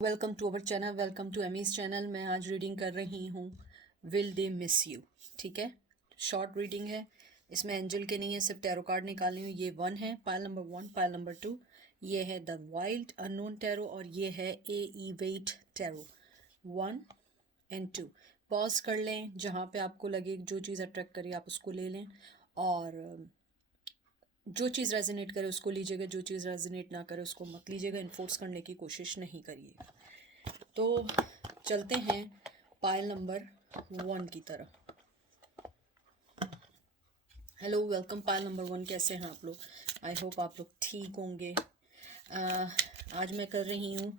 Welcome to our channel, welcome to Amy's channel. मैं आज reading कर रही हूँ विल दे मिस यू। ठीक है, शॉर्ट रीडिंग है, इसमें एंजल के नहीं है, सिर्फ टैरो कार्ड निकालनी हूँ। ये 1 है, पाइल नंबर 1, पाइल नंबर 2। ये है द वाइल्ड अननोन टैरो और ये है ए ई वेट टैरो 1 एंड 2। पॉज कर लें, जहाँ पे आपको लगे जो चीज़ अट्रैक्ट करे आप उसको ले लें, और जो चीज़ रेजोनेट करे उसको लीजिएगा, जो चीज़ रेजोनेट ना करे उसको मत लीजिएगा। इन्फोर्स करने की कोशिश नहीं करिएगा। तो चलते हैं पाइल नंबर 1 की तरफ। Hello, welcome pile number 1। कैसे हैं आप लोग? आई होप आप लोग ठीक होंगे। आज मैं कर रही हूँ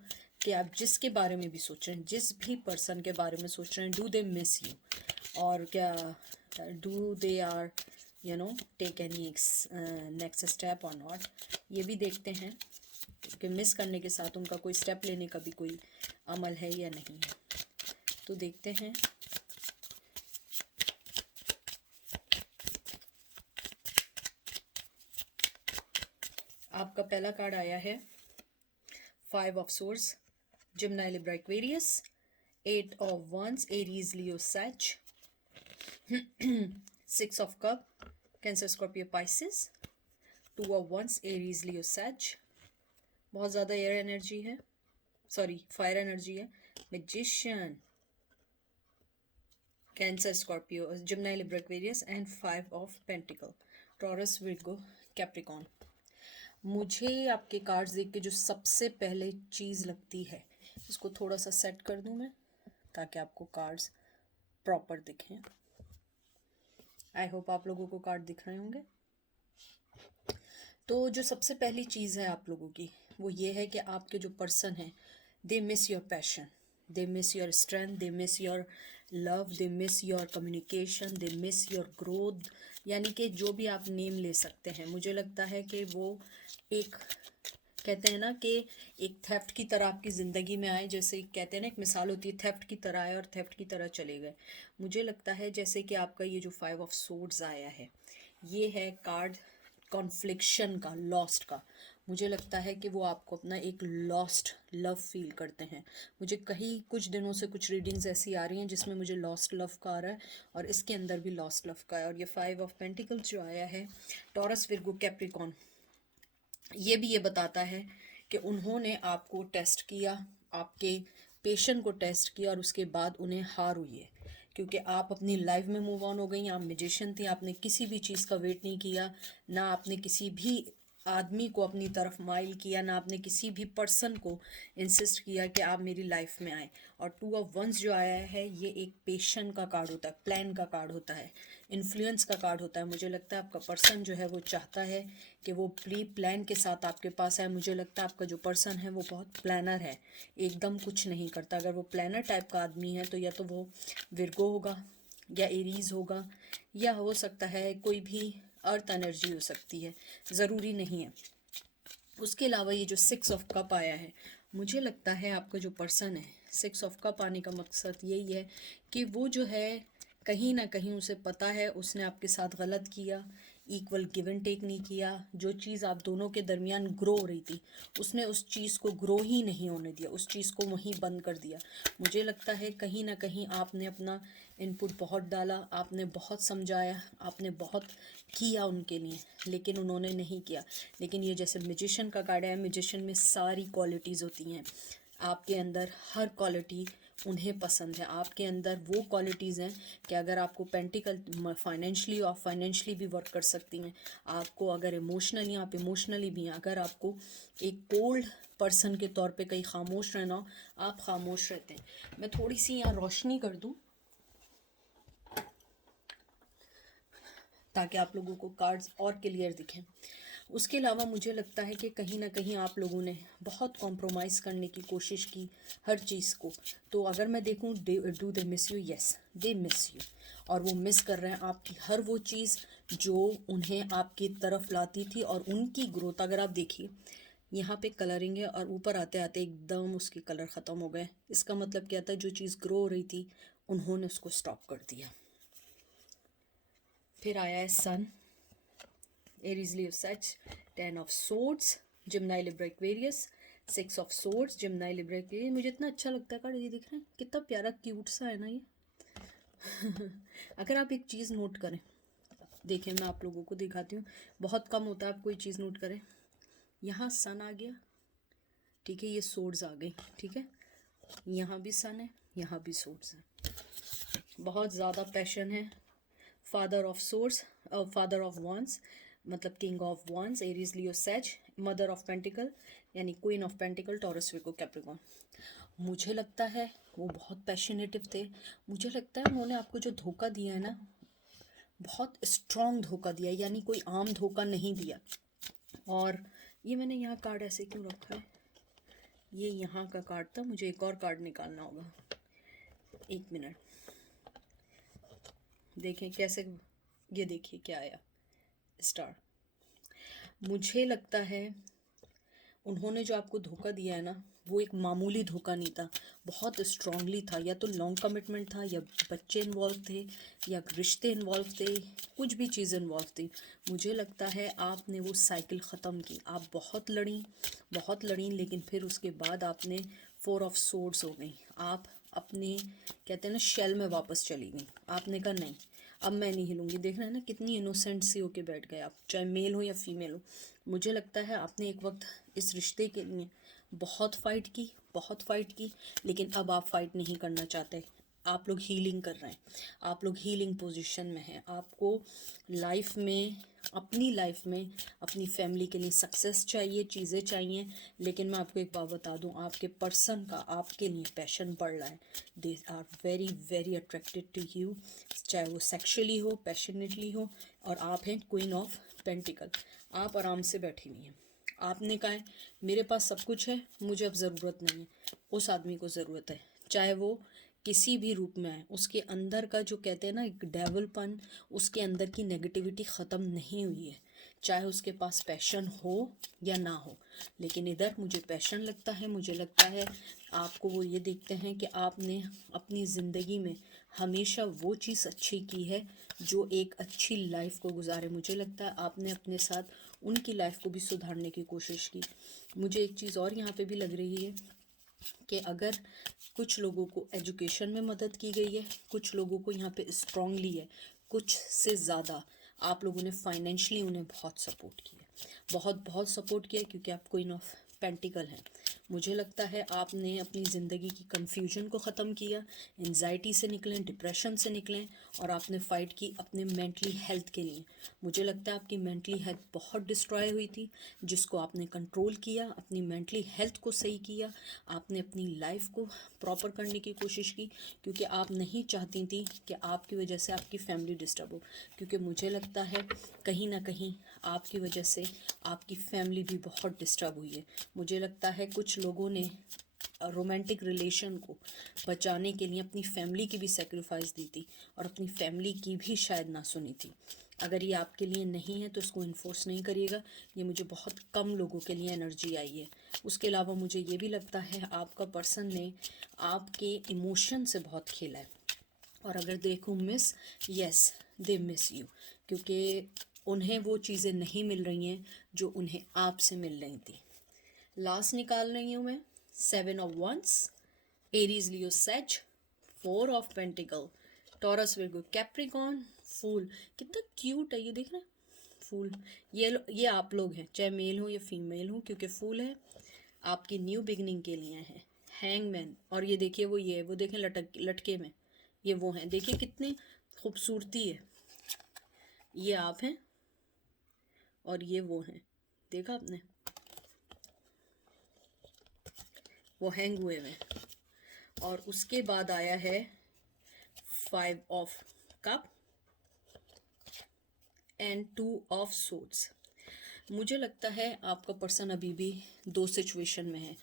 कि आप जिसके बारे में भी सोच रहे हैं, जिस भी पर्सन के बारे में सोच रहे हैं, डू दे मिस यू, और क्या do they are take any next step or not, ये भी देखते हैं कि मिस करने के साथ उनका कोई स्टेप लेने का भी कोई अमल है या नहीं है। तो देखते हैं। आपका पहला कार्ड आया है 5 of swords, Gemini Libra Aquarius, 8 of wands Aries Leo Sag, 6 of cup Cancer Scorpio Pisces, 2 of wands Aries Leo Sag. बहुत ज़्यादा एयर एनर्जी है, सॉरी फायर एनर्जी है। Magician, Cancer Scorpio, Gemini Libra Aquarius and 5 of pentacle, Taurus Virgo Capricorn. मुझे आपके cards देख के जो सबसे पहले चीज़ लगती है, इसको थोड़ा सा सेट कर दूं मैं ताकि आपको कार्ड्स प्रॉपर दिखें। आई होप आप लोगों को कार्ड दिख रहे होंगे। तो जो सबसे पहली चीज़ है आप लोगों की, वो ये है कि आपके जो पर्सन हैं, they miss your passion, they miss your strength, they miss your love, they miss your communication, they miss your growth. यानी कि जो भी आप नेम ले सकते हैं, मुझे लगता है कि वो एक, कहते हैं ना कि एक थेफ्ट की तरह आपकी ज़िंदगी में आए। जैसे कहते हैं ना, एक मिसाल होती है थेफ्ट की तरह आए और थेफ्ट की तरह चले गए। मुझे लगता है जैसे कि आपका ये जो 5 ऑफ सोर्ड्स आया है, ये है कार्ड कॉन्फ्लिक्शन का, लॉस्ट का। मुझे लगता है कि वो आपको अपना एक लॉस्ट लव फील करते हैं। मुझे कहीं कुछ दिनों से कुछ रीडिंग्स ऐसी आ रही हैं जिसमें मुझे लॉस्ट लव का आ रहा है, और इसके अंदर भी लॉस्ट लव का है। और ये 5 ऑफ पेंटिकल्स जो आया है, टॉरस विर्गो कैप्रिकॉन, ये भी ये बताता है कि उन्होंने आपको टेस्ट किया, आपके पेशेंस को टेस्ट किया, और उसके बाद उन्हें हार हुई है, क्योंकि आप अपनी लाइफ में मूव ऑन हो गई। आप मैजिशियन थी, आपने किसी भी चीज़ का वेट नहीं किया, ना आपने किसी भी आदमी को अपनी तरफ माइल किया, ना आपने किसी भी पर्सन को इंसिस्ट किया कि आप मेरी लाइफ में आए। और 2 ऑफ वंस जो आया है, ये एक पेशेंस का कार्ड होता है, प्लान का कार्ड होता है, इन्फ्लुएंस का कार्ड होता है। मुझे लगता है आपका पर्सन जो है वो चाहता है कि वो प्री प्लान के साथ आपके पास आए। मुझे लगता है आपका जो पर्सन है वो बहुत प्लानर है, एकदम कुछ नहीं करता। अगर वो प्लानर टाइप का आदमी है तो या तो वो विर्गो होगा, या एरीज होगा, या हो सकता है कोई भी अर्थ एनर्जी हो सकती है, ज़रूरी नहीं है। उसके अलावा ये जो 6 ऑफ कप आया है, मुझे लगता है आपका जो पर्सन है, 6 ऑफ कप आने का मकसद यही है कि वो जो है, कहीं ना कहीं उसे पता है उसने आपके साथ गलत किया, इक्वल गिव एंड टेक नहीं किया। जो चीज़ आप दोनों के दरमियान ग्रो हो रही थी, उसने उस चीज़ को ग्रो ही नहीं होने दिया, उस चीज़ को वहीं बंद कर दिया। मुझे लगता है कहीं ना कहीं आपने अपना इनपुट बहुत डाला, आपने बहुत समझाया, आपने बहुत किया उनके लिए, लेकिन उन्होंने नहीं किया। लेकिन ये जैसे मैजिशियन का कार्ड है, मैजिशियन में सारी क्वालिटीज़ होती हैं, आपके अंदर हर क्वालिटी उन्हें पसंद है। आपके अंदर वो क्वालिटीज़ हैं कि अगर आपको पेंटिकल फाइनेंशली, आप फाइनेंशली भी वर्क कर सकती हैं। आपको अगर इमोशनली, आप इमोशनली भी हैं। अगर आपको एक कोल्ड पर्सन के तौर पे कहीं खामोश रहना हो, आप खामोश रहते हैं। मैं थोड़ी सी यहाँ रोशनी कर दूँ ताकि आप लोगों को कार्ड्स और क्लियर दिखें। उसके अलावा मुझे लगता है कि कहीं ना कहीं आप लोगों ने बहुत कॉम्प्रोमाइज़ करने की कोशिश की हर चीज़ को। तो अगर मैं देखूं, do they miss you? Yes, they miss you. और वो मिस कर रहे हैं आपकी हर वो चीज़ जो उन्हें आपकी तरफ लाती थी, और उनकी ग्रोथ। अगर आप देखिए, यहाँ पे कलरिंग है और ऊपर आते आते एकदम उसके कलर ख़त्म हो गए। इसका मतलब क्या था? जो चीज़ ग्रो हो रही थी उन्होंने उसको स्टॉप कर दिया। फिर आया है sun, Aries Leo Sag, 10 of Swords, Gemini Libra Aquarius, six of swords, Gemini Libra के लिए मुझे इतना अच्छा लगता है कार्ड, ये दिख रहा है कितना प्यारा क्यूट सा है ना ये। अगर आप एक चीज़ नोट करें, देखें मैं आप लोगों को दिखाती हूँ, बहुत कम होता है आप कोई चीज़ नोट करें। यहाँ सन आ गया, ठीक है, ये सोर्ड्स आ गई, ठीक है, यहाँ भी सन है, यहाँ भी सोर्ड्स है, बहुत ज़्यादा पैशन है। Father of swords, father of wands मतलब king of wands, Aries Leo Sag, mother of pentacle यानी queen of pentacle, Taurus Virgo Capricorn. मुझे लगता है वो बहुत पैशनेटिव थे, मुझे लगता है उन्होंने आपको जो धोखा दिया है ना, बहुत स्ट्रॉन्ग धोखा दिया है, यानी कोई आम धोखा नहीं दिया। और ये मैंने यहाँ कार्ड ऐसे क्यों रखा है, ये यहाँ का कार्ड था, मुझे एक और कार्ड निकालना होगा, एक मिनट। देखें कैसे, ये देखिए क्या आया, स्टार। मुझे लगता है उन्होंने जो आपको धोखा दिया है ना, वो एक मामूली धोखा नहीं था, बहुत स्ट्रांगली था, या तो लॉन्ग कमिटमेंट था, या बच्चे इन्वॉल्व थे, या रिश्ते इन्वॉल्व थे, कुछ भी चीज़ इन्वॉल्व थी। मुझे लगता है आपने वो साइकिल ख़त्म की, आप बहुत लड़ी, लेकिन फिर उसके बाद आपने 4 ऑफ सोर्ड्स हो गई, आप अपने कहते हैं ना शेल में वापस चली गई। आपने कहा नहीं अब मैं नहीं हिलूंगी। देख रहे हैं ना कितनी इनोसेंट सी होके बैठ गए आप, चाहे मेल हो या फीमेल हो। मुझे लगता है आपने एक वक्त इस रिश्ते के लिए बहुत फाइट की, लेकिन अब आप फाइट नहीं करना चाहते। आप लोग हीलिंग कर रहे हैं, आप लोग हीलिंग पोजीशन में हैं। आपको लाइफ में, अपनी लाइफ में अपनी फैमिली के लिए सक्सेस चाहिए, चीज़ें चाहिए, लेकिन मैं आपको एक बात बता दूं, आपके पर्सन का आपके लिए पैशन बढ़ रहा है। They are very very attracted to you, चाहे वो सेक्शुअली हो, पैशनेटली हो। और आप हैं क्वीन ऑफ पेंटिकल, आप आराम से बैठी हुई हैं। आपने कहा है मेरे पास सब कुछ है, मुझे अब ज़रूरत नहीं है। उस आदमी को ज़रूरत है, चाहे वो किसी भी रूप में है। उसके अंदर का जो कहते हैं ना एक डेवलपन, उसके अंदर की नेगेटिविटी ख़त्म नहीं हुई है, चाहे उसके पास पैशन हो या ना हो। लेकिन इधर मुझे पैशन लगता है, मुझे लगता है आपको वो ये देखते हैं कि आपने अपनी ज़िंदगी में हमेशा वो चीज़ अच्छी की है जो एक अच्छी लाइफ को गुजारे। मुझे लगता है आपने अपने साथ उनकी लाइफ को भी सुधारने की कोशिश की। मुझे एक चीज़ और यहाँ पे भी लग रही है कि अगर कुछ लोगों को एजुकेशन में मदद की गई है, कुछ लोगों को यहाँ पे स्ट्रांगली है, कुछ से ज़्यादा आप लोगों ने फाइनेंशियली उन्हें बहुत सपोर्ट किया, बहुत सपोर्ट किया, क्योंकि आप क्वीन ऑफ पेंटिकल हैं। मुझे लगता है आपने अपनी ज़िंदगी की कन्फ्यूजन को ख़त्म किया, एंजाइटी से निकलें, डिप्रेशन से निकलें, और आपने फ़ाइट की अपने मेंटली हेल्थ के लिए। मुझे लगता है आपकी मेंटली हेल्थ बहुत डिस्ट्रॉय हुई थी, जिसको आपने कंट्रोल किया, अपनी मेंटली हेल्थ को सही किया, आपने अपनी लाइफ को प्रॉपर करने की कोशिश की, क्योंकि आप नहीं चाहती थी कि आपकी वजह से आपकी फैमिली डिस्टर्ब हो। क्योंकि मुझे लगता है कहीं ना कहीं आपकी वजह से आपकी फैमिली भी बहुत डिस्टर्ब हुई है। मुझे लगता है कुछ लोगों ने रोमांटिक रिलेशन को बचाने के लिए अपनी फैमिली की भी सेक्रीफाइस दी थी, और अपनी फैमिली की भी शायद ना सुनी थी। अगर ये आपके लिए नहीं है तो इसको इन्फोर्स नहीं करिएगा, ये मुझे बहुत कम लोगों के लिए एनर्जी आई है। उसके अलावा मुझे ये भी लगता है आपका पर्सन ने आपके इमोशन से बहुत खेला है। और अगर देखूँ miss, yes they miss you, क्योंकि उन्हें वो चीज़ें नहीं मिल रही हैं जो उन्हें आपसे मिल रही थी। लास्ट निकाल रही हूँ मैं, 7 of wands, Aries Leo Sag, 4 of pentacle, Taurus Virgo Capricorn, fool. कितना क्यूट है ये, देख रहे हैं फूल। ये आप लोग हैं, चाहे मेल हो या फीमेल हो, क्योंकि फूल है आपकी न्यू बिगनिंग के लिए है। हैंगमैन, और ये देखिए वो ये वो देखें लटके में, ये वो हैं, देखिए कितनी खूबसूरती है। ये आप हैं और ये वो हैं, देखा आपने, वो हैंग हुए हुए। और उसके बाद आया है 5 of cup and 2 of swords. मुझे लगता है आपका पर्सन अभी भी 2 सिचुएशन में है।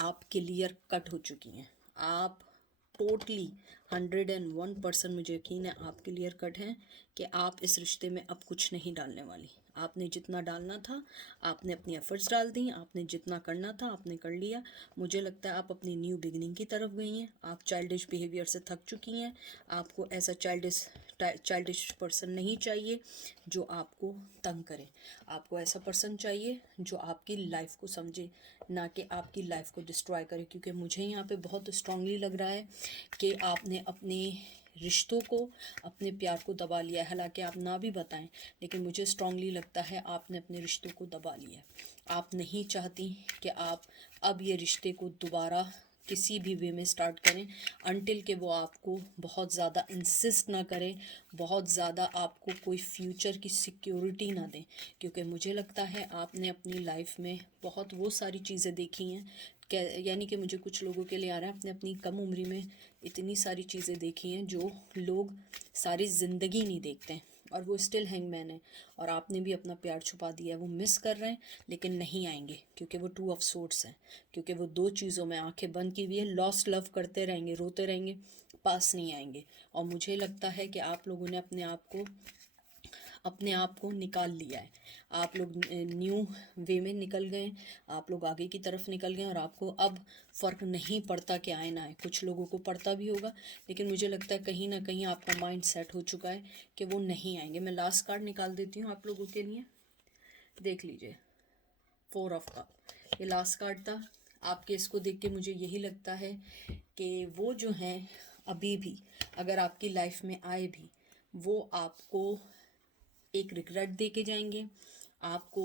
आप क्लियर कट हो चुकी हैं, आप टोटली 101% मुझे यकीन है आप क्लियर कट हैं कि आप इस रिश्ते में अब कुछ नहीं डालने वाली। आपने जितना डालना था आपने अपनी एफर्ट्स डाल दी, आपने जितना करना था आपने कर लिया। मुझे लगता है आप अपनी न्यू बिगिनिंग की तरफ गई हैं। आप चाइल्डिश बिहेवियर से थक चुकी हैं। आपको ऐसा चाइल्डिश पर्सन नहीं चाहिए जो आपको तंग करे। आपको ऐसा पर्सन चाहिए जो आपकी लाइफ को समझे, ना कि आपकी लाइफ को डिस्ट्रॉय करे। क्योंकि मुझे यहाँ पे बहुत स्ट्रांगली लग रहा है कि आपने अपने रिश्तों को, अपने प्यार को दबा लिया है। हालांकि आप ना भी बताएं, लेकिन मुझे स्ट्रांगली लगता है आपने अपने रिश्तों को दबा लिया है। आप नहीं चाहती कि आप अब ये रिश्ते को दोबारा किसी भी वे में स्टार्ट करें, अनटिल के वो आपको बहुत ज़्यादा इंसिस्ट ना करें, बहुत ज़्यादा आपको कोई फ्यूचर की सिक्योरिटी ना दें। क्योंकि मुझे लगता है आपने अपनी लाइफ में बहुत वो सारी चीज़ें देखी हैं, यानी कि मुझे कुछ लोगों के लिए आ रहा है आपने अपनी कम उम्री में इतनी सारी चीज़ें देखी हैं जो लोग सारी ज़िंदगी नहीं देखते हैं, और वो स्टिल हैंगमैन है। और आपने भी अपना प्यार छुपा दिया है। वो मिस कर रहे हैं लेकिन नहीं आएंगे, क्योंकि वो 2 ऑफ सोर्ड्स हैं। क्योंकि वो 2 चीज़ों में आंखें बंद की हुई है। लॉस्ट लव करते रहेंगे, रोते रहेंगे, पास नहीं आएंगे। और मुझे लगता है कि आप लोगों ने अपने आप को निकाल लिया है। आप लोग न्यू वे में निकल गए, आप लोग आगे की तरफ निकल गए, और आपको अब फ़र्क नहीं पड़ता कि आए ना आए। कुछ लोगों को पड़ता भी होगा, लेकिन मुझे लगता है कहीं ना कहीं आपका माइंड सेट हो चुका है कि वो नहीं आएंगे। मैं लास्ट कार्ड निकाल देती हूँ आप लोगों के लिए, देख लीजिए। 4 ऑफ कप, ये लास्ट कार्ड था। आपके इसको देख के मुझे यही लगता है कि वो जो हैं अभी भी अगर आपकी लाइफ में आए भी, वो आपको एक रिग्रेट दे के जाएंगे, आपको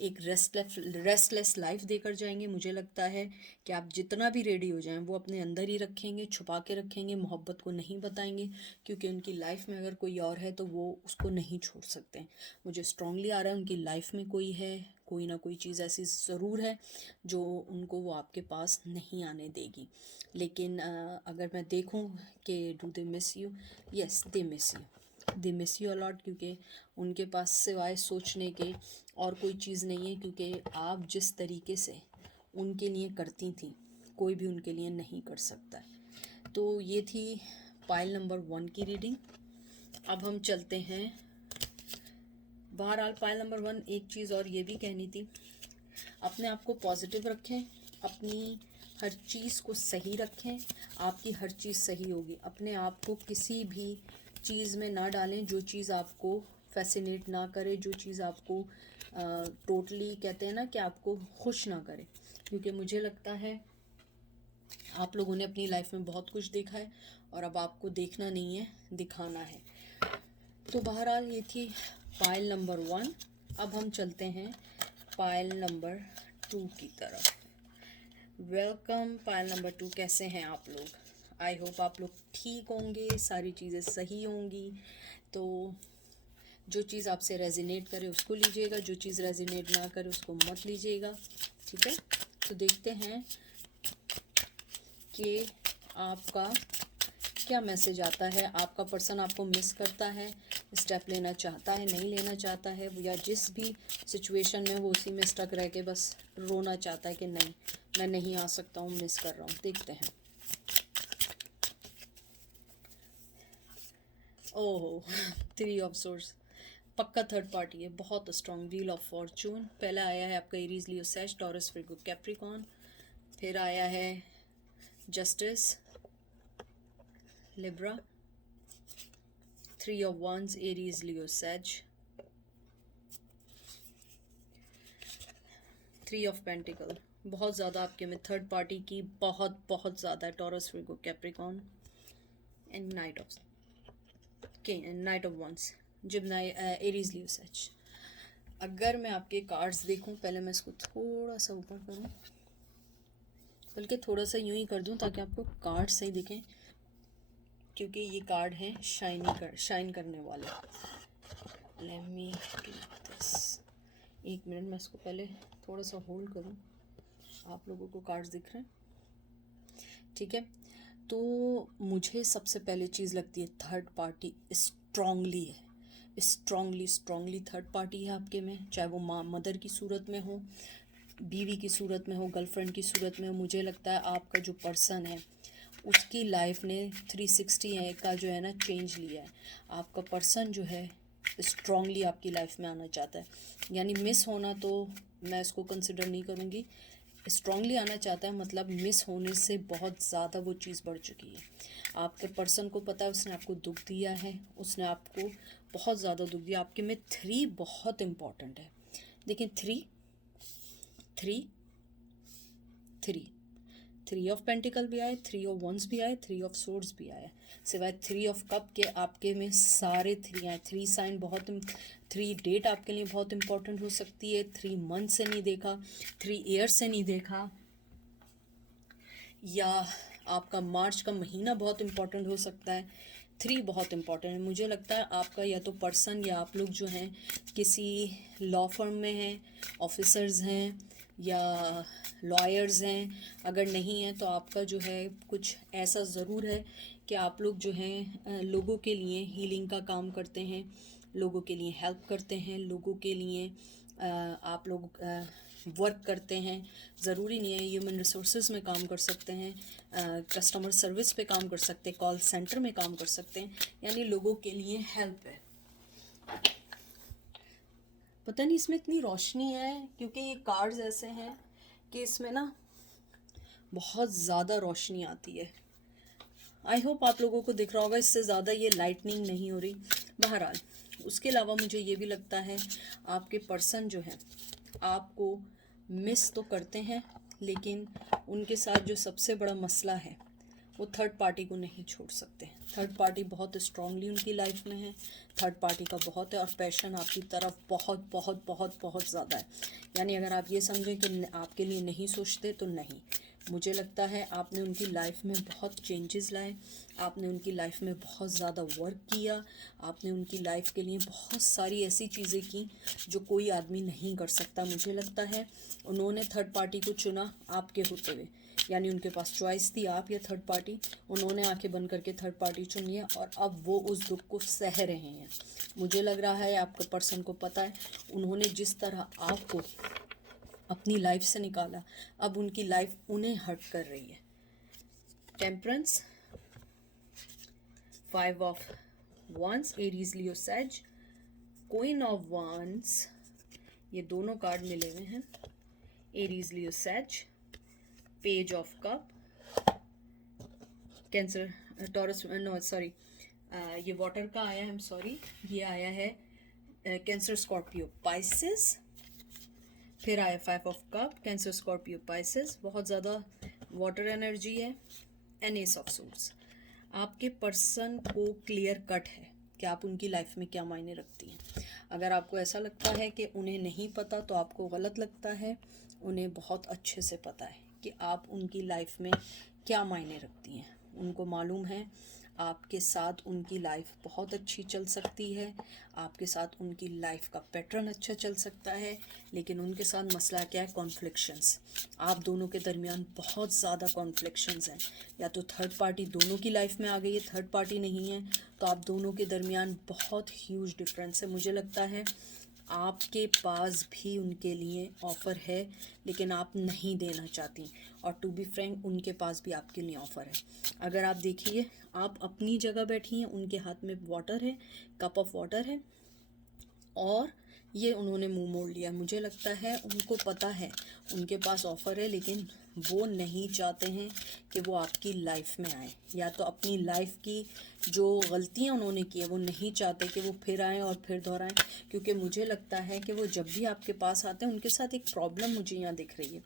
एक रेस्टलेस लाइफ देकर जाएंगे। मुझे लगता है कि आप जितना भी रेडी हो जाएं वो अपने अंदर ही रखेंगे, छुपा के रखेंगे, मोहब्बत को नहीं बताएंगे। क्योंकि उनकी लाइफ में अगर कोई और है तो वो उसको नहीं छोड़ सकते हैं। मुझे स्ट्रांगली आ रहा है उनकी लाइफ में कोई है, कोई ना कोई चीज़ ऐसी ज़रूर है जो उनको वो आपके पास नहीं आने देगी। लेकिन अगर मैं देखूं कि do they miss you, yes they miss you, they miss you a lot. क्योंकि उनके पास सिवाय सोचने के और कोई चीज़ नहीं है। क्योंकि आप जिस तरीके से उनके लिए करती थी कोई भी उनके लिए नहीं कर सकता है। तो ये थी पाइल नंबर 1 की रीडिंग। अब हम चलते हैं बहरहाल पाइल नंबर 1। एक चीज़ और ये भी कहनी थी, अपने आप को पॉजिटिव रखें, अपनी हर चीज़ को सही रखें, आपकी हर चीज़ सही होगी। अपने आप को किसी भी चीज़ में ना डालें जो चीज़ आपको फैसिनेट ना करे, जो चीज़ आपको टोटली कहते हैं ना कि आपको खुश ना करे। क्योंकि मुझे लगता है आप लोगों ने अपनी लाइफ में बहुत कुछ देखा है और अब आपको देखना नहीं है, दिखाना है। तो बहरहाल ये थी पाइल नंबर 1। अब हम चलते हैं पाइल नंबर 2 की तरफ। Welcome pile number 2। कैसे हैं आप लोग? आई होप आप लोग ठीक होंगे, सारी चीज़ें सही होंगी। तो जो चीज़ आपसे रेजिनेट करे उसको लीजिएगा, जो चीज़ रेजिनेट ना करे उसको मत लीजिएगा, ठीक है। तो देखते हैं कि आपका क्या मैसेज आता है। आपका पर्सन आपको मिस करता है, स्टेप लेना चाहता है, नहीं लेना चाहता है, या जिस भी सिचुएशन में वो उसी में स्टक रह के बस रोना चाहता है कि नहीं मैं नहीं आ सकता हूँ, मिस कर रहा हूँ। देखते हैं। ओहो 3 ऑफ सोर्स, पक्का थर्ड पार्टी है, बहुत स्ट्रॉन्ग। व्हील ऑफ फॉर्चून, पहला आया है आपका Aries, Leo, says, taurus, Virgo, Capricorn. फिर आया है justice, Libra. 3 of wands, Aries, Leo, says. 3 of pentacle, बहुत ज़्यादा आपके में थर्ड पार्टी की बहुत बहुत ज़्यादा है। Taurus, Virgo, Capricorn and knight of wands, Gemini, Aries, Leo, Sag. अगर मैं आपके कार्ड्स देखूं, पहले मैं इसको थोड़ा सा ऊपर करूं, बल्कि थोड़ा सा यूं ही कर दूं ताकि आपको कार्ड सही दिखें, क्योंकि ये कार्ड हैं शाइन करने वाले। Let me do this. एक मिनट, मैं इसको पहले थोड़ा सा होल्ड करूं। आप लोगों को कार्ड्स दिख रहे हैं? ठीक है। तो मुझे सबसे पहले चीज़ लगती है थर्ड पार्टी स्ट्रांगली है, स्ट्रांगली थर्ड पार्टी है आपके में। चाहे वो माँ मदर की सूरत में हो, बीवी की सूरत में हो, गर्लफ्रेंड की सूरत में हो। मुझे लगता है आपका जो पर्सन है उसकी लाइफ ने 360 का जो है ना चेंज लिया है। आपका पर्सन जो है स्ट्रांगली आपकी लाइफ में आना चाहता है। यानी मिस होना तो मैं इसको कंसिडर नहीं करूँगी, स्ट्रांगली आना चाहता है मतलब मिस होने से बहुत ज़्यादा वो चीज़ बढ़ चुकी है। आपके पर्सन को पता है उसने आपको दुख दिया है, उसने आपको बहुत ज़्यादा दुख दिया। आपके में 3 बहुत इम्पॉर्टेंट है। देखिए 3 3 3 3 ऑफ पेंटिकल भी आए, 3 ऑफ वंस भी आए, 3 ऑफ सोर्ड्स भी आए। सिवाय 3 ऑफ कप के आपके में सारे 3 आए। 3 साइन बहुत 3 डेट आपके लिए बहुत इंपॉर्टेंट हो सकती है। 3 मंथ से नहीं देखा, 3 ईयर से नहीं देखा, या आपका मार्च का महीना बहुत इम्पॉर्टेंट हो सकता है। 3 बहुत इम्पॉर्टेंट है। मुझे लगता है आपका या तो पर्सन या आप लोग जो हैं किसी लॉ फर्म में हैं, ऑफिसर्स हैं या लॉयर्स हैं। अगर नहीं है तो आपका जो है कुछ ऐसा ज़रूर है कि आप लोग जो हैं लोगों के लिए हीलिंग का काम करते हैं, लोगों के लिए हेल्प करते हैं, लोगों के लिए आप लोग वर्क करते हैं। ज़रूरी नहीं है, ह्यूमन रिसोर्सेज में काम कर सकते हैं, कस्टमर सर्विस पे काम कर सकते हैं, कॉल सेंटर में काम कर सकते हैं, यानी लोगों के लिए हेल्प है। पता नहीं इसमें इतनी रोशनी है क्योंकि ये कार्ड्स ऐसे हैं कि इसमें ना बहुत ज़्यादा रोशनी आती है। आई होप आप लोगों को दिख रहा होगा, इससे ज़्यादा ये लाइटनिंग नहीं हो रही। बहरहाल उसके अलावा मुझे ये भी लगता है आपके पर्सन जो है आपको मिस तो करते हैं, लेकिन उनके साथ जो सबसे बड़ा मसला है वो थर्ड पार्टी को नहीं छोड़ सकते। थर्ड पार्टी बहुत स्ट्रांगली उनकी लाइफ में है, थर्ड पार्टी का बहुत है और पैशन आपकी तरफ बहुत बहुत बहुत बहुत ज़्यादा है। यानी अगर आप ये समझें कि आपके लिए नहीं सोचते तो नहीं, मुझे लगता है आपने उनकी लाइफ में बहुत चेंजेस लाए, आपने उनकी लाइफ में बहुत ज़्यादा वर्क किया, आपने उनकी लाइफ के लिए बहुत सारी ऐसी चीज़ें की जो कोई आदमी नहीं कर सकता। मुझे लगता है उन्होंने थर्ड पार्टी को चुना आपके होते हुए, यानी उनके पास चॉइस थी आप या थर्ड पार्टी, उन्होंने आंखें बंद करके थर्ड पार्टी चुन लिया और अब वो उस दुख को सह रहे हैं। मुझे लग रहा है आपके पर्सन को पता है उन्होंने जिस तरह आपको अपनी लाइफ से निकाला, अब उनकी लाइफ उन्हें हर्ट कर रही है। Temperance, 5 of wands, Aries Leo Sag, queen of wands, ये दोनों कार्ड मिले हुए हैं, Aries Leo Sag, page of cup, Cancer Taurus, no sorry ये वाटर का आया है, आई एम सॉरी, ये आया है कैंसर स्कॉर्पियो पाइसेस, फिर आया 5 of cup, Cancer Scorpio Pisces, बहुत ज़्यादा वाटर एनर्जी है, एंड एस ऑफ सूट्स। आपके पर्सन को क्लियर कट है कि आप उनकी लाइफ में क्या मायने रखती हैं। अगर आपको ऐसा लगता है कि उन्हें नहीं पता तो आपको गलत लगता है, उन्हें बहुत अच्छे से पता है कि आप उनकी लाइफ में क्या मायने रखती हैं। उनको मालूम है आपके साथ उनकी लाइफ बहुत अच्छी चल सकती है, आपके साथ उनकी लाइफ का पैटर्न अच्छा चल सकता है, लेकिन उनके साथ मसला क्या है, कॉन्फ्लिक्शंस। आप दोनों के दरमियान बहुत ज़्यादा कॉन्फ्लिक्शंस हैं, या तो थर्ड पार्टी दोनों की लाइफ में आ गई है, थर्ड पार्टी नहीं है तो आप दोनों के दरमियान बहुत ह्यूज डिफरेंस है। मुझे लगता है आपके पास भी उनके लिए ऑफ़र है लेकिन आप नहीं देना चाहती, और टू बी फ्रैंक उनके पास भी आपके लिए ऑफ़र है। अगर आप देखिए, आप अपनी जगह बैठी हैं, उनके हाथ में वाटर है, कप ऑफ वाटर है, और ये उन्होंने मुंह मोड़ लिया। मुझे लगता है उनको पता है उनके पास ऑफ़र है, लेकिन वो नहीं चाहते हैं कि वो आपकी लाइफ में आए, या तो अपनी लाइफ की जो गलतियां उन्होंने की है वो नहीं चाहते कि वो फिर आएँ और फिर दोहराएं, क्योंकि मुझे लगता है कि वो जब भी आपके पास आते हैं उनके साथ एक प्रॉब्लम मुझे यहाँ दिख रही है।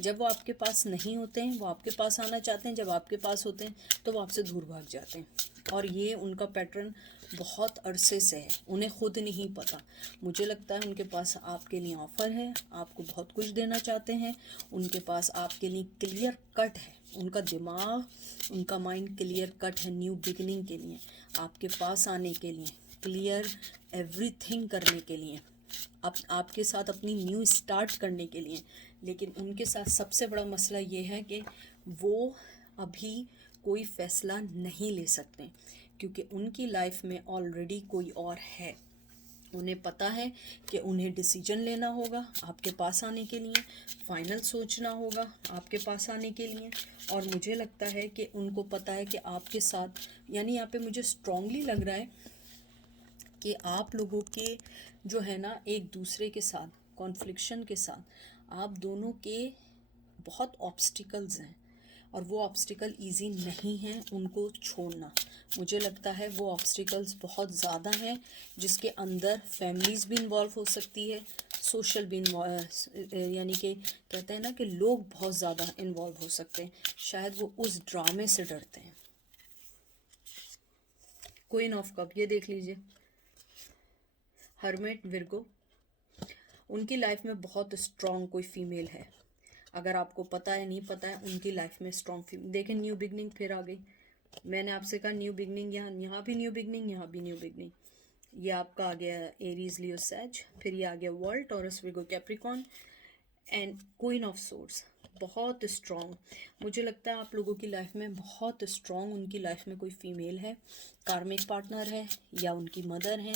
जब वो आपके पास नहीं होते हैं वो आपके पास आना चाहते हैं, जब आपके पास होते हैं तो वो आपसे दूर भाग जाते हैं, और ये उनका पैटर्न बहुत अरसे से है, उन्हें खुद नहीं पता। मुझे लगता है उनके पास आपके लिए ऑफ़र है, आपको बहुत कुछ देना चाहते हैं, उनके पास आपके लिए क्लियर कट है, उनका दिमाग, उनका माइंड क्लियर कट है न्यू बिगिनिंग के लिए, आपके पास आने के लिए, क्लियर एवरीथिंग करने के लिए, आपके साथ अपनी न्यू स्टार्ट करने के लिए। लेकिन उनके साथ सबसे बड़ा मसला ये है कि वो अभी कोई फ़ैसला नहीं ले सकते, क्योंकि उनकी लाइफ में ऑलरेडी कोई और है। उन्हें पता है कि उन्हें डिसीजन लेना होगा आपके पास आने के लिए, फाइनल सोचना होगा आपके पास आने के लिए, और मुझे लगता है कि उनको पता है कि आपके साथ, यानी यहाँ पे मुझे स्ट्रांगली लग रहा है कि आप लोगों के जो है ना एक दूसरे के साथ कॉन्फ्लिक्शन के साथ आप दोनों के बहुत ऑब्स्टिकल्स हैं और वो ऑब्स्टिकल इजी नहीं हैं उनको छोड़ना। मुझे लगता है वो ऑब्स्टिकल्स बहुत ज़्यादा हैं जिसके अंदर फैमिलीज़ भी इन्वॉल्व हो सकती है, सोशल भी यानी कि कहते हैं ना कि लोग बहुत ज़्यादा इन्वॉल्व हो सकते हैं। शायद वो उस ड्रामे से डरते हैं। क्वीन ऑफ कप, ये देख लीजिए, हर्मिट विर्गो, उनकी लाइफ में बहुत स्ट्रॉन्ग कोई फीमेल है। अगर आपको पता है नहीं पता है, उनकी लाइफ में स्ट्रॉन्ग फीमेल। देखें न्यू बिगनिंग फिर आ गई। मैंने आपसे कहा न्यू बिगनिंग, यहाँ भी न्यू बिगनिंग, यहाँ भी न्यू बिगनिंग। ये आपका आ गया एरीज लियो सैज, फिर ये आ गया world taurus Virgo Capricorn and queen of swords. बहुत स्ट्रॉन्ग, मुझे लगता है आप लोगों की लाइफ में बहुत स्ट्रॉन्ग उनकी लाइफ में कोई फीमेल है, कार्मिक पार्टनर है या उनकी मदर है,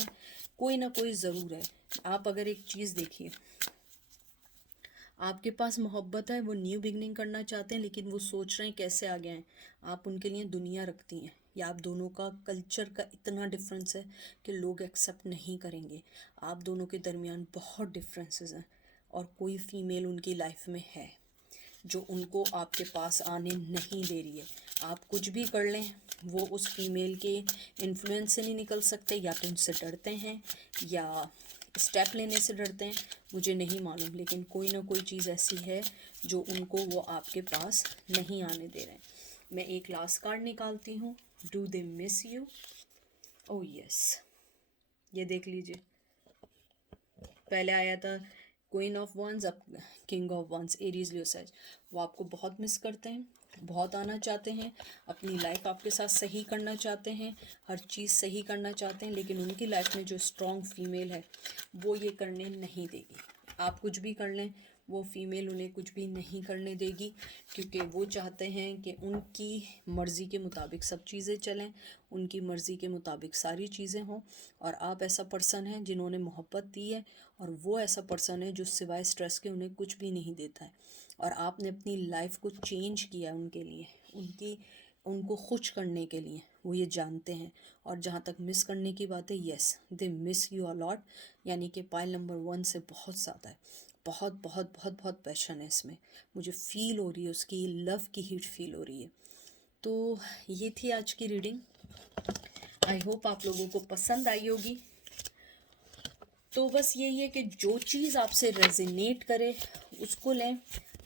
कोई ना कोई ज़रूर है। आप अगर एक चीज़ देखिए, आपके पास मोहब्बत है, वो न्यू बिगनिंग करना चाहते हैं, लेकिन वो सोच रहे हैं कैसे आगे आएँ। आप उनके लिए दुनिया रखती हैं, या आप दोनों का कल्चर का इतना डिफरेंस है कि लोग एक्सेप्ट नहीं करेंगे। आप दोनों के दरमियान बहुत डिफरेंसेस हैं और कोई फीमेल उनकी लाइफ में है जो उनको आपके पास आने नहीं दे रही है। आप कुछ भी कर लें, वो उस फीमेल के इन्फ्लुएंस से नहीं निकल सकते, या तो उनसे डरते हैं या स्टेप लेने से डरते हैं, मुझे नहीं मालूम, लेकिन कोई ना कोई चीज़ ऐसी है जो उनको वो आपके पास नहीं आने दे रहे हैं। मैं एक लास्ट कार्ड निकालती हूँ, do they miss you. Oh yes, ये देख लीजिए, पहले आया था क्वीन ऑफ वंस, अब king of wands, Aries Leo Sag. वो आपको बहुत मिस करते हैं, बहुत आना चाहते हैं, अपनी लाइफ आपके साथ सही करना चाहते हैं, हर चीज़ सही करना चाहते हैं, लेकिन उनकी लाइफ में जो स्ट्रॉन्ग फीमेल है वो ये करने नहीं देगी। आप कुछ भी कर लें, वो फीमेल उन्हें कुछ भी नहीं करने देगी, क्योंकि वो चाहते हैं कि उनकी मर्ज़ी के मुताबिक सब चीज़ें चलें, उनकी मर्ज़ी के मुताबिक सारी चीज़ें हों। और आप ऐसा पर्सन है जिन्होंने मोहब्बत दी है, और वो ऐसा पर्सन है जो सिवाय स्ट्रेस के उन्हें कुछ भी नहीं देता है। और आपने अपनी लाइफ को चेंज किया उनके लिए, उनको खुश करने के लिए, वो ये जानते हैं। और जहाँ तक मिस करने की बात है, yes they miss you a lot, यानी कि पाइल नंबर 1 से बहुत ज़्यादा है, बहुत बहुत बहुत बहुत पैशन है इसमें, मुझे फील हो रही है, उसकी लव की हीट फील हो रही है। तो ये थी आज की रीडिंग, आई होप आप लोगों को पसंद आई होगी। तो बस यही है कि जो चीज़ आपसे रेजोनेट करे उसको लें,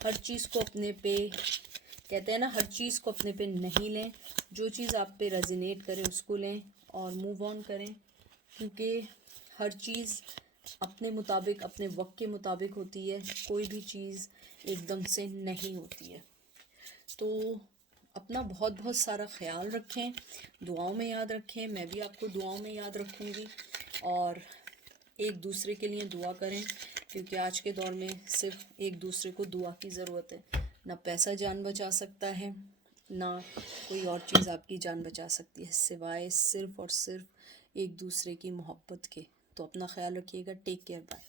हर चीज़ को अपने पे, कहते हैं ना, हर चीज़ को अपने पे नहीं लें, जो चीज़ आप पे रेजोनेट करे उसको लें और मूव ऑन करें, क्योंकि हर चीज़ अपने मुताबिक, अपने वक्त के मुताबिक होती है, कोई भी चीज़ एकदम से नहीं होती है। तो अपना बहुत बहुत सारा ख्याल रखें, दुआओं में याद रखें, मैं भी आपको दुआओं में याद रखूँगी, और एक दूसरे के लिए दुआ करें, क्योंकि आज के दौर में सिर्फ एक दूसरे को दुआ की ज़रूरत है। ना पैसा जान बचा सकता है, ना कोई और चीज़ आपकी जान बचा सकती है, सिवाय सिर्फ और सिर्फ एक दूसरे की मोहब्बत के। तो अपना ख्याल रखिएगा, टेक केयर, बाय।